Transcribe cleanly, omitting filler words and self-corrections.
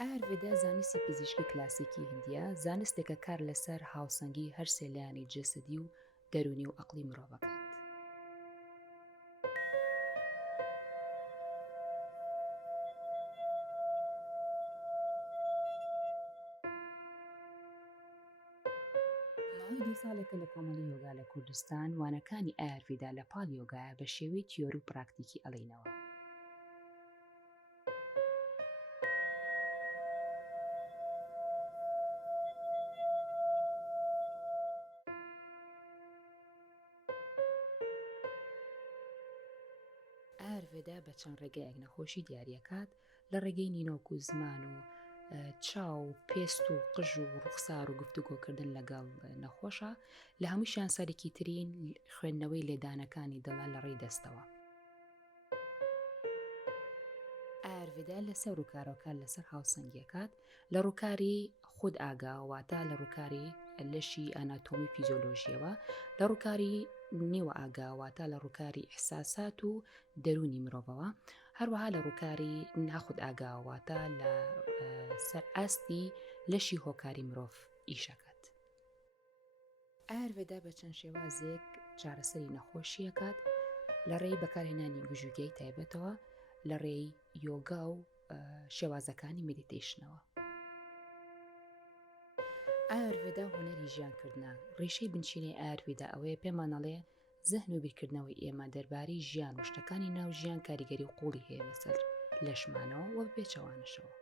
ئاروێدا زانستی پزیشکی کلاسیکی هندیە، زانستێکە کار لەسەر هاوسەنگی هەر سێ لایەنی جەسەدی و دەرونی و عەقڵی مرۆڤەکات. ماوەی 2 ساڵێکە لە کۆمەڵی یۆگا لە کوردستان وانەکانی ئارویدا لە پاڵ یۆگایە بە شێوەی تیۆری و پراکتیکی ئەڵێنەوە. ئاروێدا بە چەند ڕێگەیەک نەخۆشی دیاریەکات لە ڕێگەی نینۆک و زمان و چاو و پێست و قژ و ڕوخسار و گفتوگۆکردن لەگەڵ نەخۆشە، لە هەمووشیان سەرەکی ترین خوێندنەوەی لێدانەکانی دڵە لە ڕێی دەستەوە. ئاروێدا لەسەر ڕووکارەکان لەسەر هاوسەنگیەکات لە ڕووکاری خود ئاگاواتە لە ڕووکاری لەشی ئاناتۆمی فیزیۆلۆژیەوە، لە ڕووکاری نێوە ئاگاواتە لە ڕووکاری ئیحساسات و دەرونی مرۆڤەوە، هەروەها لە ڕووکاری ناخود ئاگاواتە لە سەر ئاستی لەشی هۆکاری مرۆڤ ئیشەکات. ئاروێدا بە چەند شێوازێک چارەسەری نەخۆشیەکات لە ڕێی بەکارهێنانی گژوگەی تایبەتەوە، لە ڕێی یۆگا و شێوازەکانی مدیتیشنەوە. ئاروێدا هونەری ژیانکردنە. ڕیشەی بنچینەی ئاروێدا ئەوەیە پێمانەڵێ زەهن و بیرکردنەوەی ئێمە دەربارەی ژیان و شتەکانی ناو ژیان کاریگەری و قوڵی هەیە لەسەر لەشمانەوە و بێچەوانەشەوە.